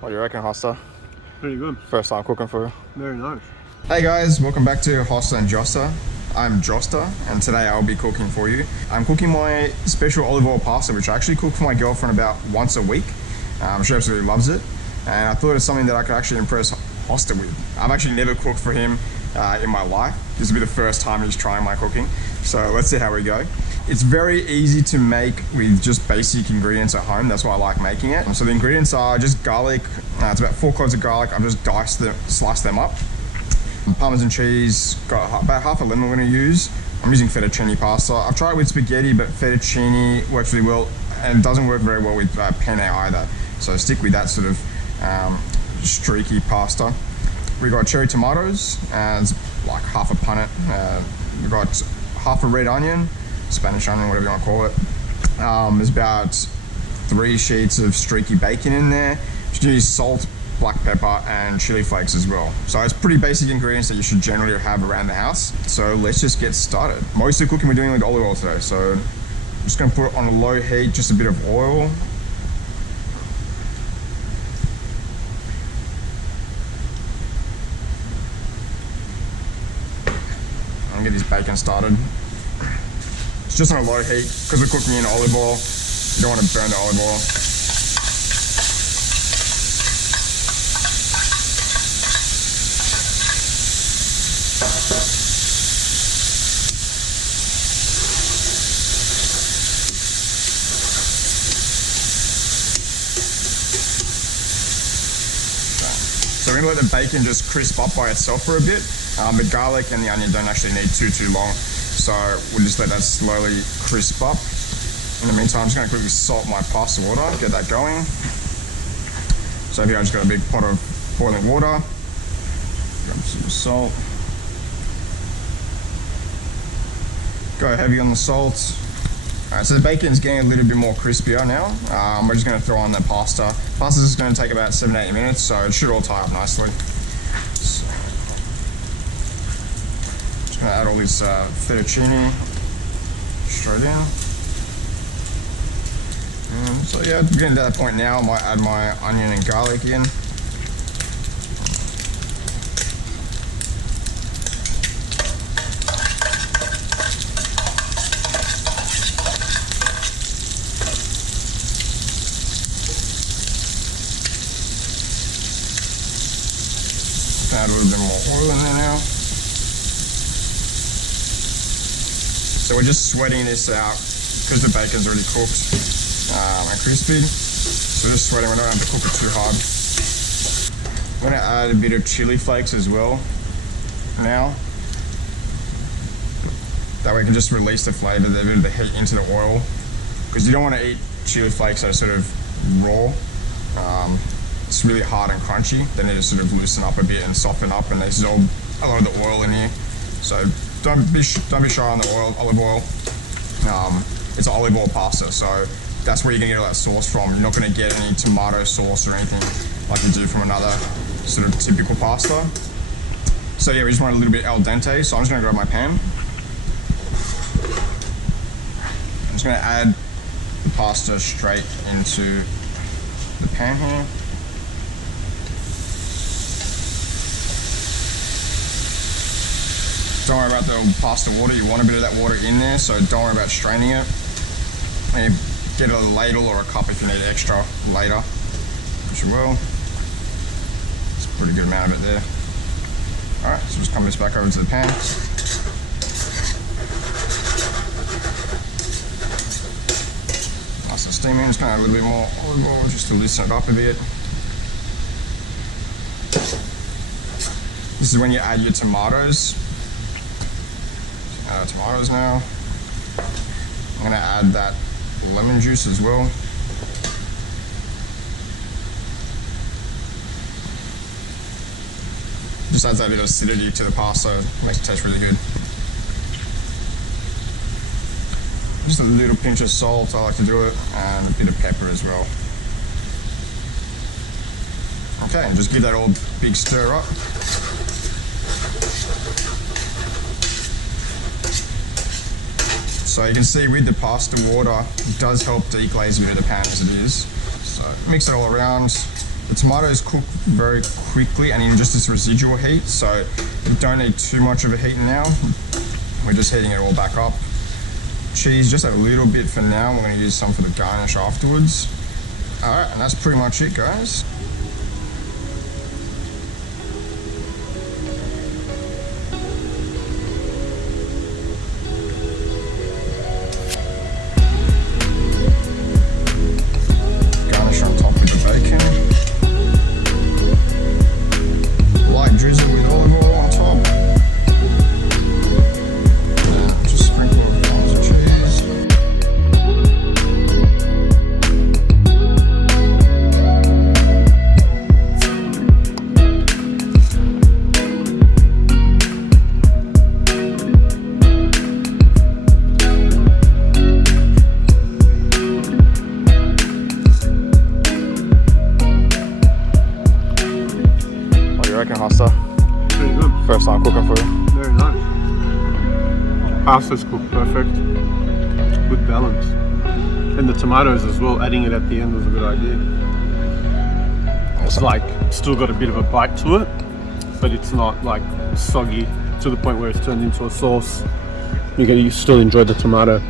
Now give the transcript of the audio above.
What do you reckon, Hosta? Pretty good. First time cooking for you. Very nice. Hey guys, welcome back to Hosta and Josta. I'm Josta, and today I'll be cooking for you. I'm cooking my special olive oil pasta, which I actually cook for my girlfriend about once a week. She absolutely loves it, and I thought it's something that I could actually impress Hosta with. I've actually never cooked for him in my life. This will be the first time he's trying my cooking, so let's see how we go. It's very easy to make with just basic ingredients at home. That's why I like making it. So the ingredients are just garlic. It's about 4 cloves of garlic. I've just sliced them up. Parmesan cheese, got about half a lemon we're going to use. I'm using fettuccine pasta. I've tried it with spaghetti, but fettuccine works really well, and it doesn't work very well with penne either. So stick with that sort of streaky pasta. We got cherry tomatoes, and it's like half a punnet. We got half a red onion, Spanish onion, whatever you want to call it. There's about 3 sheets of streaky bacon in there. Just use salt, black pepper, and chili flakes as well. So it's pretty basic ingredients that you should generally have around the house. So let's just get started. Most of the cooking we're doing with olive oil today. So I'm just going to put it on a low heat, just a bit of oil. And get this bacon started. It's just on a low heat because we're cooking in olive oil. You don't want to burn the olive oil. So we're going to let the bacon just crisp up by itself for a bit. The garlic and the onion don't actually need too long. So we'll just let that slowly crisp up. In the meantime, I'm just going to quickly salt my pasta water, get that going. So here I just got a big pot of boiling water. Grab some salt. Go heavy on the salt. Alright, so the bacon's getting a little bit more crispier now. We're just going to throw on the pasta. Pasta's just going to take about 7 to 8 minutes, so it should all tie up nicely. So, just going to add all this fettuccine straight in. So yeah, getting to that point now, I might add my onion and garlic in. Add a little bit more oil in there now. So we're just sweating this out because the bacon's already cooked and crispy. So just sweating, we don't have to cook it too hard. I'm going to add a bit of chili flakes as well now. That way we can just release the flavour, the bit of the heat into the oil. Because you don't want to eat chili flakes that are sort of raw. It's really hard and crunchy. They need to sort of loosen up a bit and soften up and absorb a lot of the oil in here. So don't be shy on the olive oil. It's an olive oil pasta, so that's where you're gonna get all that sauce from. You're not gonna get any tomato sauce or anything like you do from another sort of typical pasta. So yeah, we just want a little bit al dente, so I'm just gonna grab my pan. I'm just gonna add the pasta straight into the pan here. Don't worry about the pasta water. You want a bit of that water in there, so don't worry about straining it. Maybe get a ladle or a cup if you need extra later, which you will. It's a pretty good amount of it there. Alright, so just come this back over to the pan. Nice and steaming. Just going to add a little bit more olive oil just to loosen it up a bit. This is when you add your tomatoes. Tomatoes now. I'm going to add that lemon juice as well. Just adds that bit of acidity to the pasta, makes it taste really good. Just a little pinch of salt, I like to do it, and a bit of pepper as well. Okay, and just give that all big stir up. So you can see with the pasta water, it does help deglaze a bit of the pan as it is. So mix it all around, The tomatoes cook very quickly and in just this residual heat, so you don't need too much of a heat now. We're just heating it all back up. Cheese, just a little bit for now. We're going to use some for the garnish afterwards. Alright, and that's pretty much it, guys. Garnish on top with the bacon. Light drizzle with olive oil on top. Just sprinkle with Parmesan cheese. What do you reckon, Hosta? Pretty good. First time cooking for you? Very nice. Pasta's cooked perfect. Good balance. And the tomatoes as well, adding it at the end was a good idea. It's like still got a bit of a bite to it, but it's not like soggy to the point where it's turned into a sauce. You still enjoy the tomato.